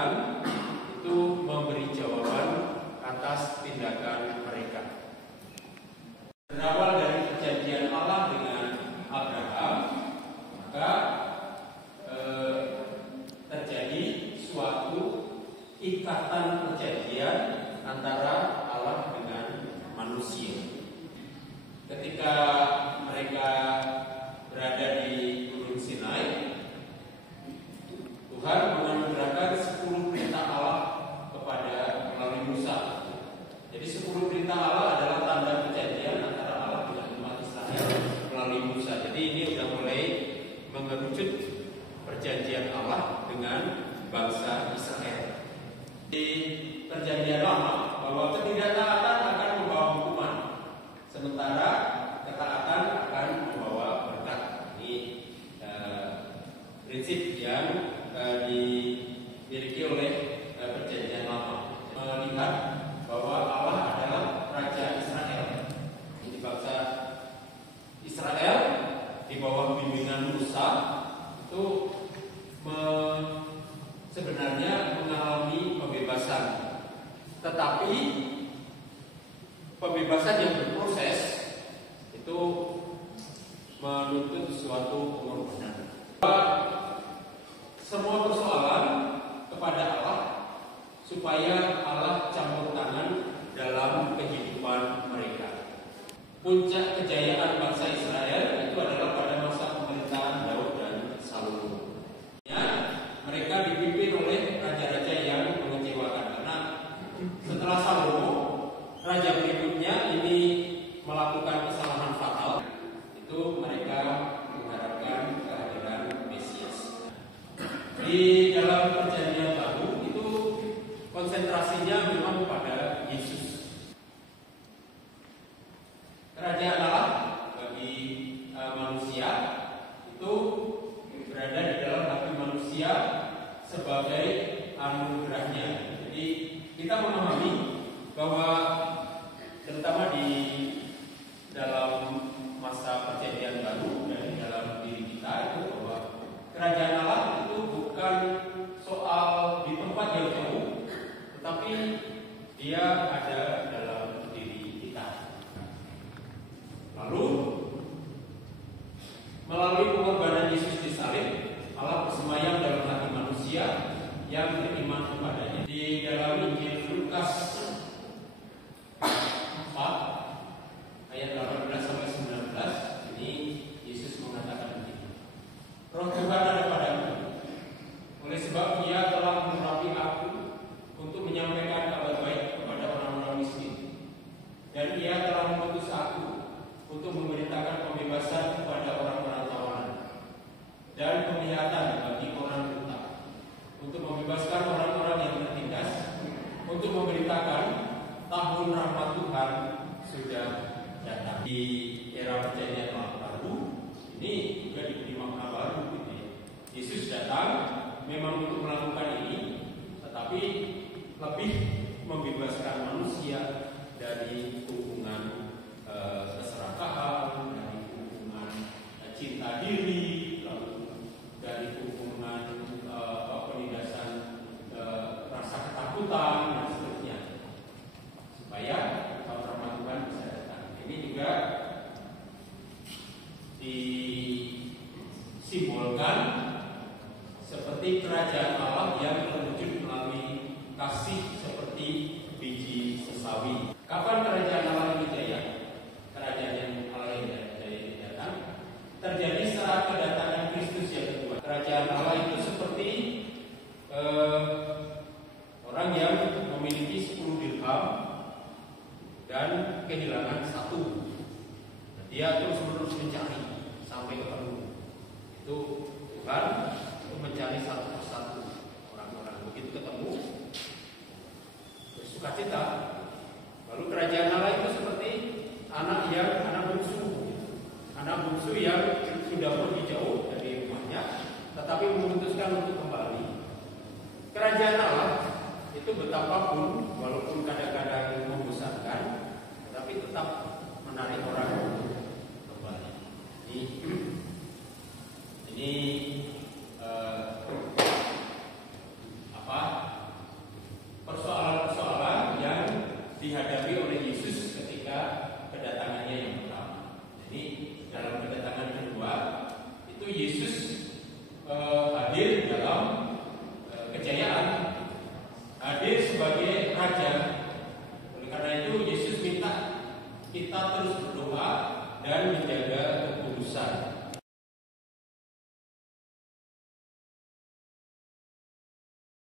Tuhan itu memberi jawaban atas tindakan mereka. Berawal dari perjanjian Allah dengan Abraham, maka terjadi suatu ikatan perjanjian antara Allah dengan manusia. Ketika mereka berada di Gunung Sinai, Tuhan menganugerahkan 10 perintah Allah kepada melalui Musa. Jadi 10 perintah Allah adalah tanda perjanjian antara Allah dengan umat Israel melalui Musa. Jadi ini sudah mulai mengerucut perjanjian Allah dengan bangsa Israel. Di perjanjian lama bahwa ketidaktaatan akan membawa hukuman, sementara ketaatan akan membawa berkat. Ini prinsip yang dimiliki oleh perjanjian lama, melihat bahwa Allah adalah Raja Israel. Jadi bangsa Israel di bawah bimbingan Musa itu sebenarnya mengalami pembebasan, tetapi pembebasan yang berproses itu menuntut suatu pengorbanan. Semua persoalan kepada Allah supaya Allah campur tangan dalam kehidupan mereka. Puncak kejayaan bangsa Israel itu adalah pada masa pemerintahan Daud dan Salomo. Mereka dipimpin oleh raja-raja yang mengecewakan, karena setelah Salomo, raja berikutnya ini melakukan kesalahan fatal. Itu mereka mengharapkan kehadiran Mesias. Di dalam perjanjian baru itu konsentrasinya memang pada Yesus. Kerajaan Allah bagi manusia itu berada di dalam hati manusia sebagai anugerahnya. Jadi kita memahami bahwa terutama di dalam masa perjanjian baru dan di dalam diri kita itu bahwa kerajaan Allah itu bukan soal di tempat yang jauh, tetapi dia ada dalam diri kita. Lalu melalui pengorbanan Yesus di salib, Allah bersemayam dalam hati manusia yang beriman kepadanya. Di dalam Injil Lukas 4 ayat 18 sampai 19 ini Yesus mengatakan begini. Roh Tuhan ada padaku, oleh sebab Ia telah mengurapi aku untuk menyampaikan kabar baik kepada orang-orang miskin, dan Ia telah mengutus aku untuk memberitakan pembebasan kepada orang-orang tawanan dan penglihatan bagi orang buta, untuk membebaskan orang-orang yang tertindas, untuk memberitakan tahun rahmat Tuhan sudah datang. Di era perjanjian baru ini juga diberi makna baru. Yesus datang memang untuk melakukan ini, tetapi lebih membebaskan manusia dari hubungan keserakahan, dari hubungan cinta diri, lalu dari hubungan penindasan rasa ketakutan dan seterusnya, supaya tahun rahmat Tuhan bisa datang. Ini juga disimbolkan seperti kerajaan Allah yang terwujud melalui kasih seperti biji sesawi. Kapan kerajaan Allah ini jaya? Kerajaan yang Allah yang jaya datang terjadi setelah kedatangan Kristus yang kedua. Kerajaan Allah itu seperti orang yang memiliki 10 dirham dan kehilangan 1. Dia terus-menerus mencari sampai ketemu. Itu Tuhan mencari satu persatu orang-orang. Begitu ketemu, bersukacita. Lalu kerajaan Allah itu seperti anak bungsu yang sudah pergi jauh dari rumahnya, tetapi memutuskan untuk kembali. Kerajaan Allah itu betapapun, walaupun kadang-kadang membosankan, tetapi tetap menarik orang untuk kembali. Ini